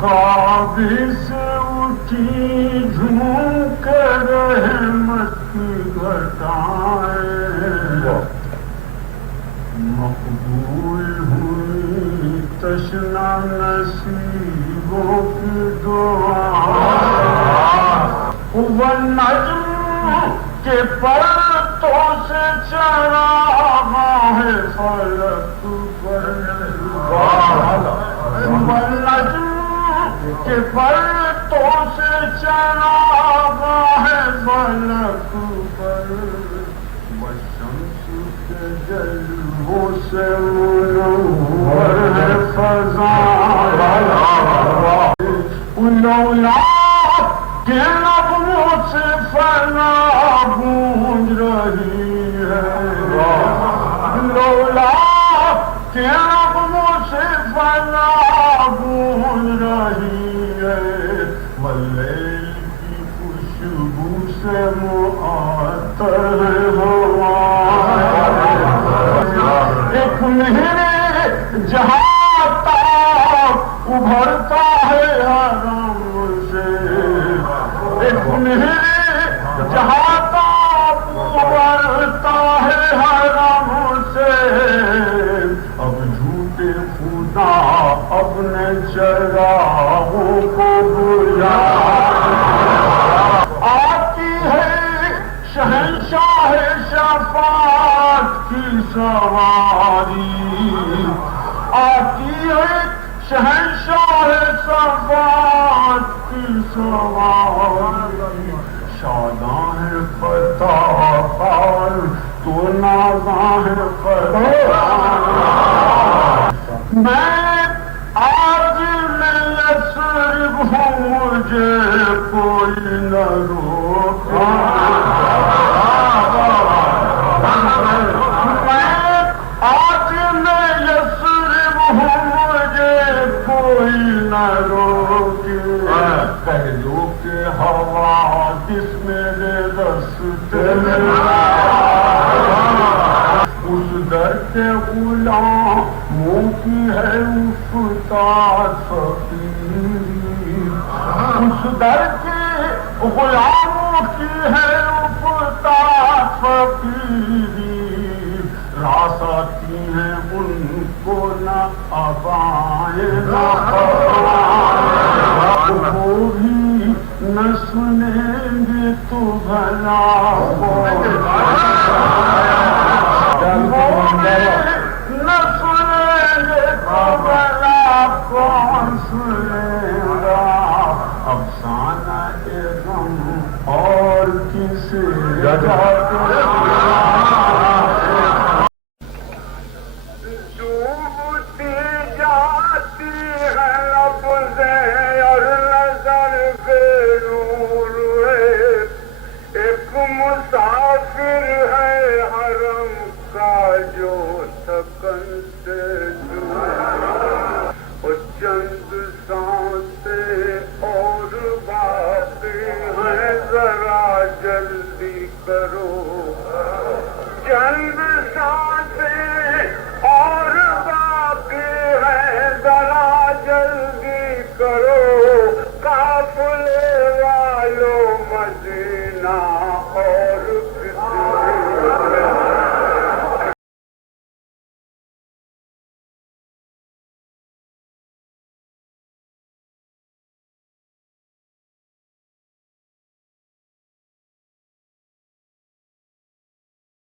کعبے سے اٹھی جھوم کر رحمت کی گھٹائیں، مقبول ہوئی تشنا نصیبوں کی دعائیں، وہ نجم کے پرتوں سے چراغاں ہے فلک پر، وہ نجم کے پرتوں سے چراغاں ہے فلک پر، والشمس کے جلووں سے منور ہے فضا، لولا کہ نغموں سے فنا گونج رہی ہے، لولا کہ نغموں سے فنا گونج رہی ہے، واللیل کی خوشبو سے معطر ہے ہوائیں، ایک مہر جہاں تک ابھرتا ہے حرم سے، ایک مہر جہاں تک ابھرتا ہے حرم سے، اب جھوٹے خدا اپنے چراغوں کو بجھا، آتی ہے شہنشاہ شفاعت کی سواری، آتی ہے شہنشاہ شفاعت کی سواری، شاداں ہے فتح اور تو نازاں ہے فتح، میں آج میں یثرب ہوں مجھے کوئی نہ روکے، میں آج میں یثرب ہوں مجھے کوئی نہ روکے، کہہ دو کہ حوادث میرے رستے میں، اس در کے غلاموں کی ہے افتاد فقیری، اس در کے غلاموں کی ہے افتاد فقیری، راس آتی ہیں ان کو نہ ابائیں نہ خبائیں، وہ بھی نہ سنیں گے تو بھلا نہ سنیں گے تو بھلا کون سنے گا، افسانہ غم اور کسی ڈوبتی جاتی ہے لفظیں اور نظر بے نور ہے، ایک مسافر ہے حرم کا جو سکن سے دور، وہ چند سانسیں اور باقی ہیں ذرا جلدی کرو، چند سانسیں اور باقی ہیں ذرا جلدی